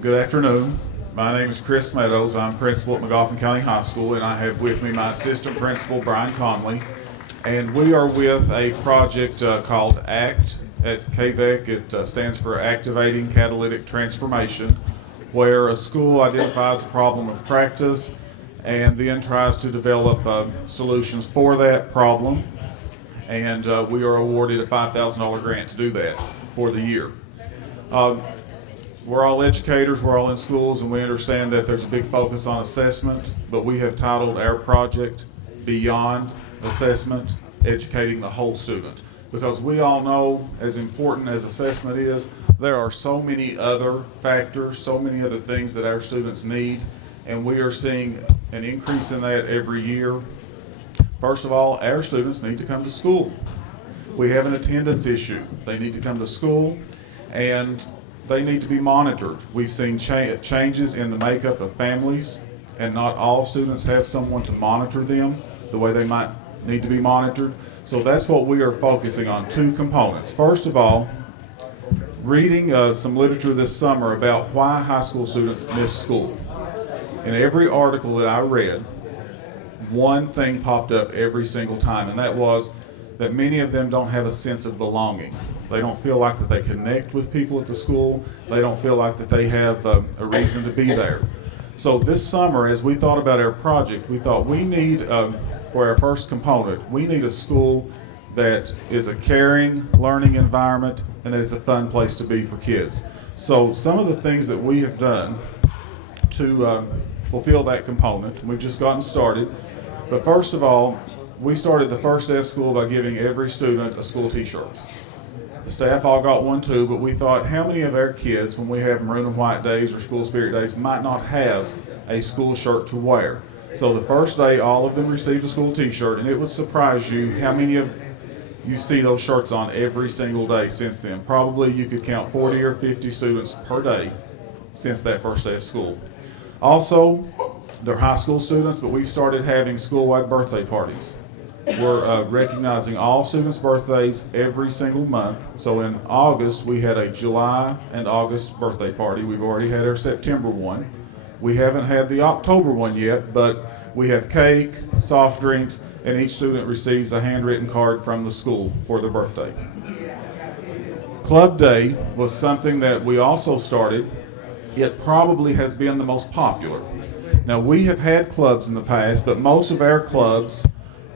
Good afternoon. My name is Chris Meadows. I'm principal at Magoffin County High School, and I have with me my assistant principal, Brian Conley. And we are with a project called ACT at KVEC. It stands for Activating Catalytic Transformation, where a school identifies a problem of practice and then tries to develop solutions for that problem. And we are awarded a $5,000 grant to do that for the year. We're all educators, we're all in schools, and we understand that there's a big focus on assessment, but we have titled our project Beyond Assessment, Educating the Whole Student. Because we all know, as important as assessment is, there are so many other factors, so many other things that our students need, and we are seeing an increase in that every year. First of all, our students need to come to school. We have an attendance issue. They need to come to school, and they need to be monitored. We've seen changes in the makeup of families, and not all students have someone to monitor them the way they might need to be monitored. So that's what we are focusing on, two components. First of all, reading some literature this summer about why high school students miss school. In every article that I read, one thing popped up every single time, and that was that many of them don't have a sense of belonging. They don't feel like that they connect with people at the school. They don't feel like that they have a reason to be there. So this summer, as we thought about our project, we thought we need, for our first component, we need a school that is a caring, learning environment, and that it's a fun place to be for kids. So some of the things that we have done to fulfill that component, we've just gotten started. But first of all, we started the first day of school by giving every student a school t-shirt. The staff all got one too, but we thought, how many of our kids, when we have maroon and white days or school spirit days, might not have a school shirt to wear? So the first day, all of them received a school t-shirt, and it would surprise you how many of you see those shirts on every single day since then. Probably you could count 40 or 50 students per day since that first day of school. Also, they're high school students, but we've started having school-wide birthday parties. We're recognizing all students' birthdays every single month. So in August, we had a July and August birthday party. We've already had our September one. We haven't had the October one yet, but we have cake, soft drinks, and each student receives a handwritten card from the school for their birthday. Club Day was something that we also started. It probably has been the most popular. Now, we have had clubs in the past, but most of our clubs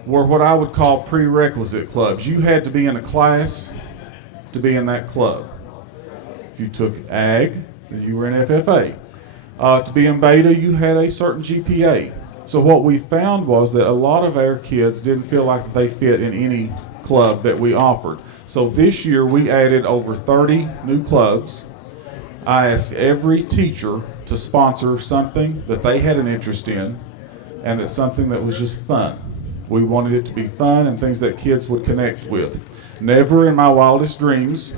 were what I would call prerequisite clubs. You had to be in a class to be in that club. If you took Ag, then you were in FFA. To be in Beta, you had a certain GPA. So what we found was that a lot of our kids didn't feel like they fit in any club that we offered. So this year we added over 30 new clubs. I asked every teacher to sponsor something that they had an interest in, and that's something that was just fun. We wanted it to be fun and things that kids would connect with. Never in my wildest dreams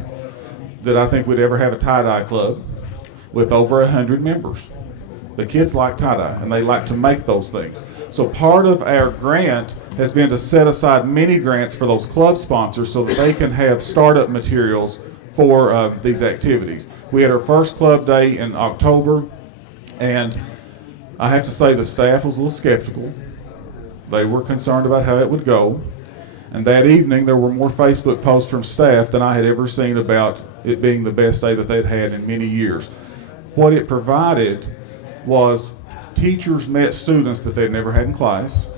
did I think we'd ever have a tie-dye club with over 100 members. The kids like tie-dye, and they like to make those things. So part of our grant has been to set aside mini grants for those club sponsors so that they can have startup materials for these activities. We had our first club day in October, and I have to say the staff was a little skeptical. They were concerned about how it would go. And that evening, there were more Facebook posts from staff than I had ever seen about it being the best day that they'd had in many years. What it provided was teachers met students that they'd never had in class.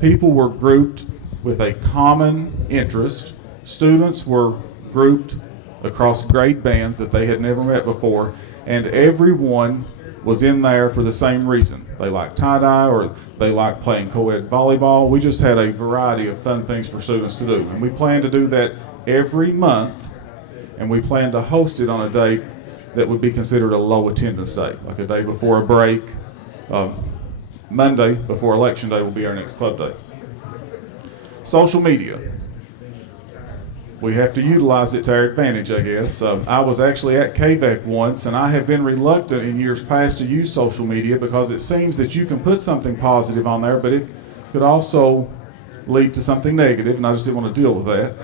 People were grouped with a common interest. Students were grouped across grade bands that they had never met before. And everyone was in there for the same reason. They like tie-dye or they like playing co-ed volleyball. We just had a variety of fun things for students to do. And we plan to do that every month, and we plan to host it on a day that would be considered a low attendance day, like a day before a break. Monday before election day will be our next club day. Social media. We have to utilize it to our advantage, I guess. I was actually at KVEC once, and I have been reluctant in years past to use social media because it seems that you can put something positive on there, but it could also lead to something negative, and I just didn't want to deal with that.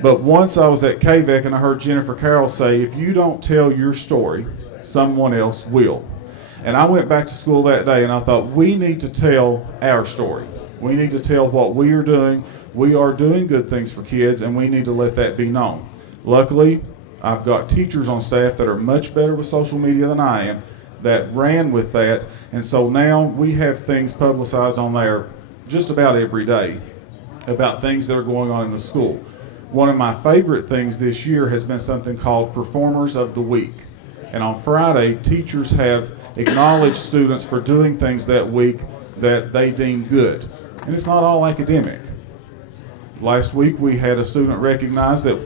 But once I was at KVEC and I heard Jennifer Carroll say, if you don't tell your story, someone else will. And I went back to school that day and I thought, we need to tell our story. We need to tell what we are doing. We are doing good things for kids, and we need to let that be known. Luckily, I've got teachers on staff that are much better with social media than I am, that ran with that, and so now we have things publicized on there just about every day about things that are going on in the school. One of my favorite things this year has been something called Performers of the Week. And on Friday, teachers have acknowledged students for doing things that week that they deem good. And it's not all academic. Last week we had a student recognize that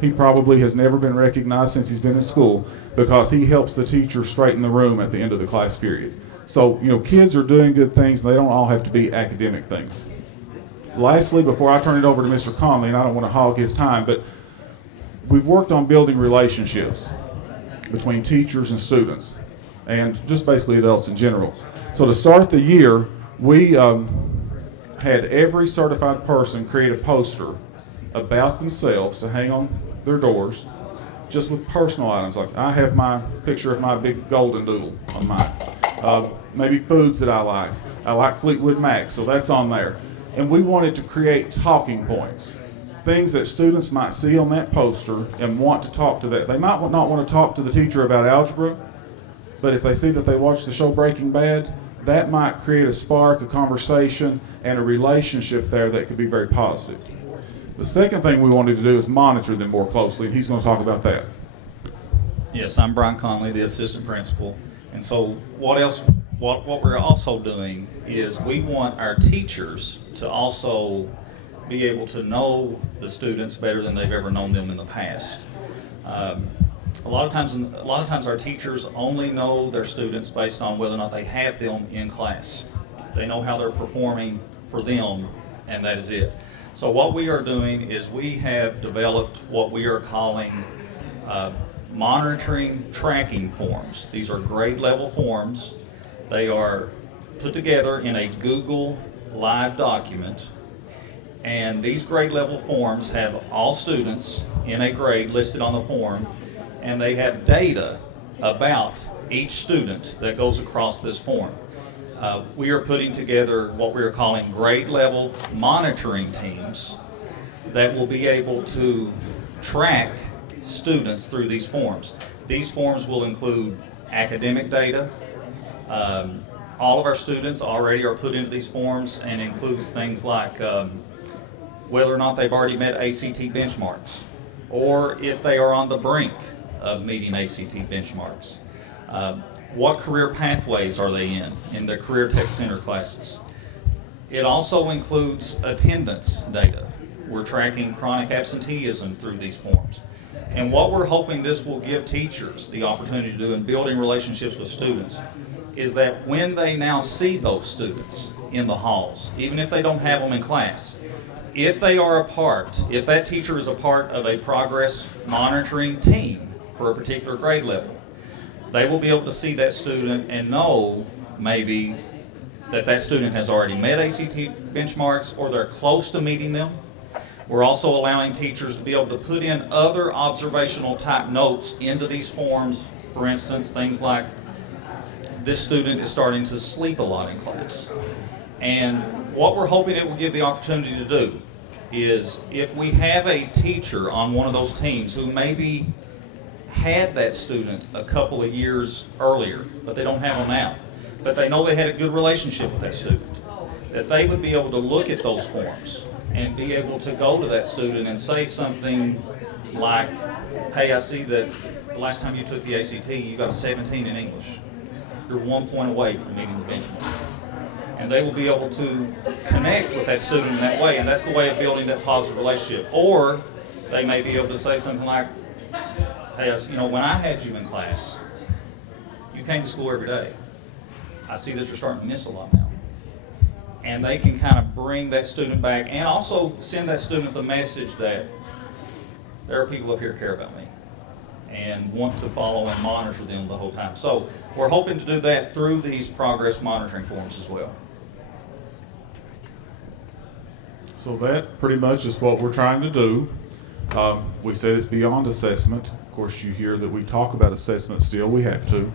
he probably has never been recognized since he's been in school because he helps the teacher straighten the room at the end of the class period. So, kids are doing good things, and they don't all have to be academic things. Lastly, before I turn it over to Mr. Conley, and I don't want to hog his time, but we've worked on building relationships between teachers and students, and just basically adults in general. So to start the year, we had every certified person create a poster about themselves to hang on their doors, just with personal items. Like I have my picture of my big golden doodle on mine. Maybe foods that I like. I like Fleetwood Mac, so that's on there. And we wanted to create talking points, things that students might see on that poster and want to talk to that. They might not want to talk to the teacher about algebra, but if they see that they watch the show Breaking Bad, that might create a spark, a conversation, and a relationship there that could be very positive. The second thing we wanted to do is monitor them more closely, and he's going to talk about that. Yes, I'm Brian Conley, the assistant principal. And so what we're also doing is we want our teachers to also be able to know the students better than they've ever known them in the past. A lot of times our teachers only know their students based on whether or not they have them in class. They know how they're performing for them, and that is it. So what we are doing is we have developed what we are calling monitoring tracking forms. These are grade level forms. They are put together in a Google Live document, and these grade level forms have all students in a grade listed on the form, and they have data about each student that goes across this form. We are putting together what we are calling grade level monitoring teams that will be able to track students through these forms. These forms will include academic data. All of our students already are put into these forms, and includes things like whether or not they've already met ACT benchmarks, or if they are on the brink of meeting ACT benchmarks. What career pathways are they in their Career Tech Center classes? It also includes attendance data. We're tracking chronic absenteeism through these forms. And what we're hoping this will give teachers the opportunity to do in building relationships with students is that when they now see those students in the halls, even if they don't have them in class, if that teacher is a part of a progress monitoring team for a particular grade level, they will be able to see that student and know maybe that student has already met ACT benchmarks or they're close to meeting them. We're also allowing teachers to be able to put in other observational type notes into these forms. For instance, things like this student is starting to sleep a lot in class. And what we're hoping it will give the opportunity to do is if we have a teacher on one of those teams who maybe had that student a couple of years earlier, but they don't have them now, but they know they had a good relationship with that student, that they would be able to look at those forms and be able to go to that student and say something like, hey, I see that the last time you took the ACT, you got a 17 in English. You're 1 point away from meeting the benchmark. And they will be able to connect with that student in that way, and that's the way of building that positive relationship. Or they may be able to say something like, hey, when I had you in class, you came to school every day. I see that you're starting to miss a lot now. And they can kind of bring that student back and also send that student the message that there are people up here who care about me and want to follow and monitor them the whole time. So we're hoping to do that through these progress monitoring forms as well. So that pretty much is what we're trying to do. We said it's beyond assessment. Of course, you hear that we talk about assessment still, we have to.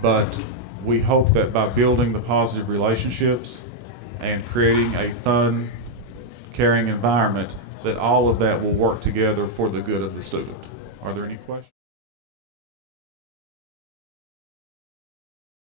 But we hope that by building the positive relationships and creating a fun, caring environment, that all of that will work together for the good of the student. Are there any questions?